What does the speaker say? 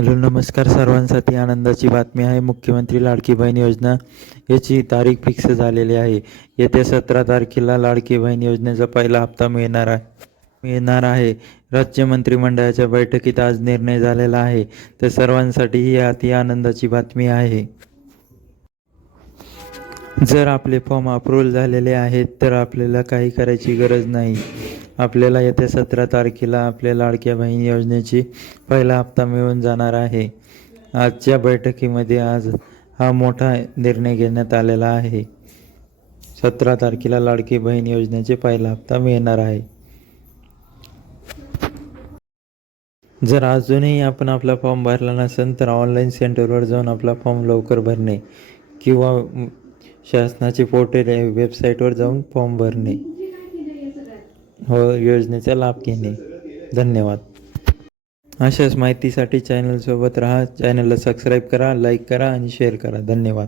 Hello नमस्कार सर्वांसाठी आनंदाची बातमी आहे. मुख्यमंत्री लाडकी बहीण योजना याची तारीख फिक्स झालेली आहे. येत्या सतरा तारखेला लाडकी बहीण योजनेचा पहिला हप्ता मिळणार आहे. मिळणार आहे. राज्य मंत्रिमंडळाच्या बैठकीत आज निर्णय झालेला आहे. तर सर्वांसाठी ही अति आनंदाची बातमी आहे. जर आपले फॉर्म अप्रूव्हल झालेले आहेत तर आपल्याला काही करायची गरज नाही. आपल्याला येत्या सतरा तारखेला आपल्या लाडक्या बहीण योजनेची पहिला हप्ता मिळून जाणार आहे. आजच्या बैठकीमध्ये आज हा मोठा निर्णय घेण्यात आलेला आहे. सतरा तारखेला लाडकी बहीण योजनेचे पहिला हप्ता मिळणार आहे. जर अजूनही आपण आपला फॉर्म भरला नसेल तर ऑनलाईन सेंटरवर जाऊन आपला फॉर्म लवकर भरणे किंवा शासनाचे पोर्टल वेबसाईटवर जाऊन फॉर्म भरणे. हो योजनेचा लाभ घेणे. धन्यवाद. अशाच माहितीसाठी चॅनलसोबत राहा. चॅनलला सबस्क्राईब करा लाईक करा आणि शेअर करा. धन्यवाद.